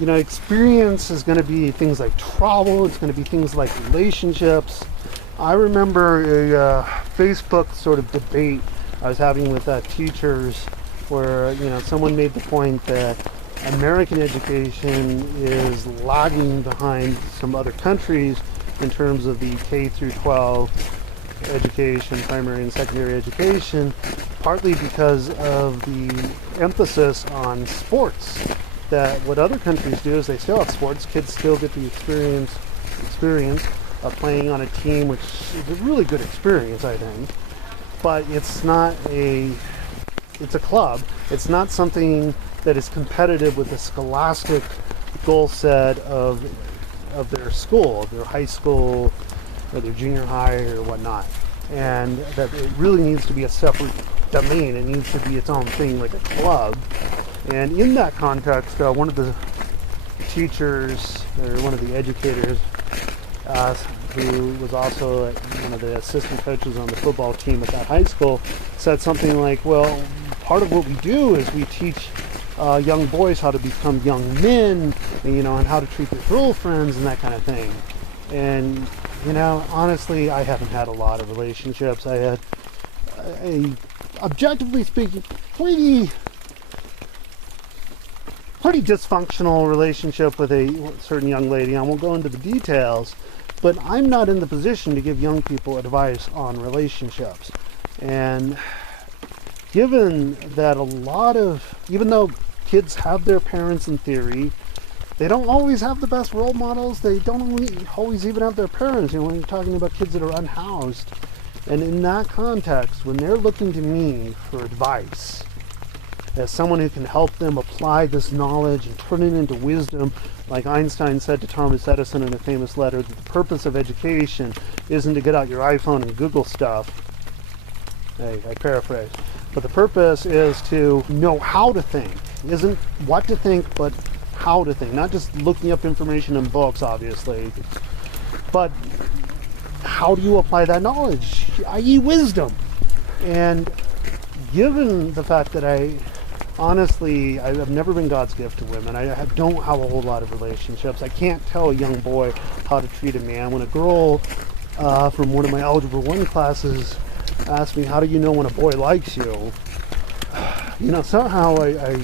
experience is going to be things like travel. It's going to be things like relationships. I remember a Facebook sort of debate I was having with teachers where, someone made the point that American education is lagging behind some other countries in terms of the K through 12 education, primary and secondary education, partly because of the emphasis on sports. That what other countries do is they still have sports. Kids still get the experience of playing on a team, which is a really good experience, I think. But it's a club. It's not something that is competitive with the scholastic goal set of their school, their high school, or their junior high, or whatnot. And that it really needs to be a separate domain. It needs to be its own thing, like a club. And in that context, one of the teachers, or one of the educators, who was also one of the assistant coaches on the football team at that high school, said something like, well, part of what we do is we teach young boys how to become young men, and how to treat their girlfriends and that kind of thing. And, honestly, I haven't had a lot of relationships. I had objectively speaking, pretty dysfunctional relationship with a certain young lady. I won't go into the details, but I'm not in the position to give young people advice on relationships. And given that even though kids have their parents in theory, they don't always have the best role models. They don't always even have their parents, when you're talking about kids that are unhoused. And in that context, when they're looking to me for advice, as someone who can help them apply this knowledge and turn it into wisdom, like Einstein said to Thomas Edison in a famous letter, that the purpose of education isn't to get out your iPhone and Google stuff. Hey, I paraphrase. But the purpose is to know how to think. It isn't what to think, but how to think. Not just looking up information in books, obviously, but how do you apply that knowledge, i.e. wisdom? And given the fact that I've never been God's gift to women. I don't have a whole lot of relationships. I can't tell a young boy how to treat a man. When a girl from one of my Algebra 1 classes asked me, how do you know when a boy likes you? Somehow I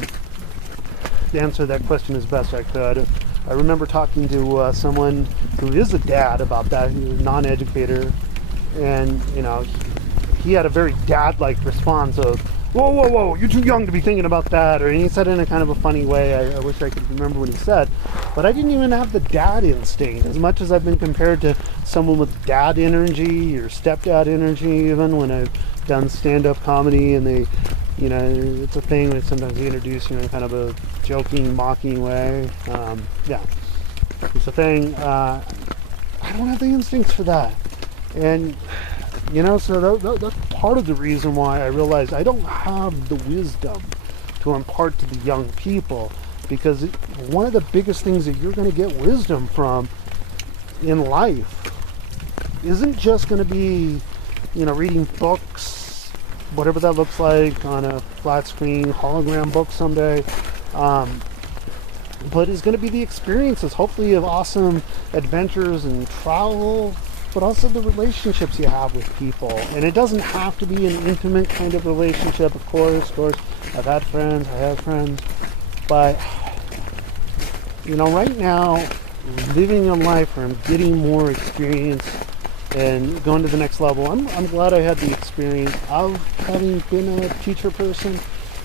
answered that question as best I could. I remember talking to someone who is a dad about that, he was a non-educator, and, he had a very dad-like response of, whoa, you're too young to be thinking about that. Or he said it in a kind of a funny way. I wish I could remember what he said. But I didn't even have the dad instinct. As much as I've been compared to someone with dad energy or stepdad energy, even when I've done stand-up comedy and they, it's a thing that sometimes they introduce you in kind of a joking, mocking way. It's a thing. I don't have the instincts for that. And so that's part of the reason why I realized I don't have the wisdom to impart to the young people, because one of the biggest things that you're going to get wisdom from in life isn't just going to be, reading books, whatever that looks like, on a flat screen hologram book someday, but it's going to be the experiences, hopefully, of awesome adventures and travel, but also the relationships you have with people. And it doesn't have to be an intimate kind of relationship, of course. I've had friends, I have friends, but, right now, living a life where I'm getting more experience and going to the next level, I'm glad I had the experience of having been a teacher person,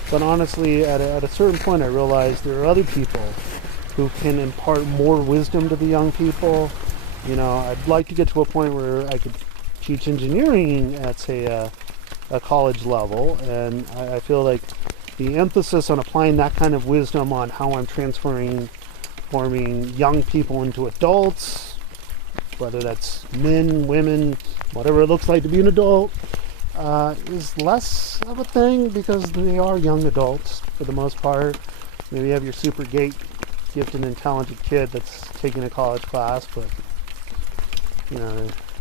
but honestly, at a certain point, I realized there are other people who can impart more wisdom to the young people. I'd like to get to a point where I could teach engineering at, say, a college level, and I feel like the emphasis on applying that kind of wisdom on how I'm forming young people into adults, whether that's men, women, whatever it looks like to be an adult, is less of a thing, because they are young adults for the most part. Maybe you have your super gifted and talented kid that's taking a college class, but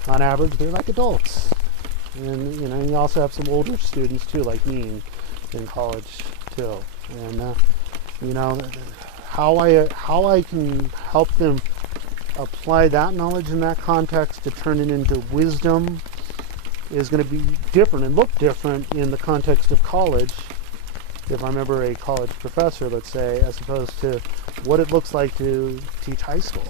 on average, they're like adults. And, you also have some older students, too, like me, in college, too. And, how I can help them apply that knowledge in that context to turn it into wisdom is going to be different and look different in the context of college. If I'm ever a college professor, let's say, as opposed to what it looks like to teach high school.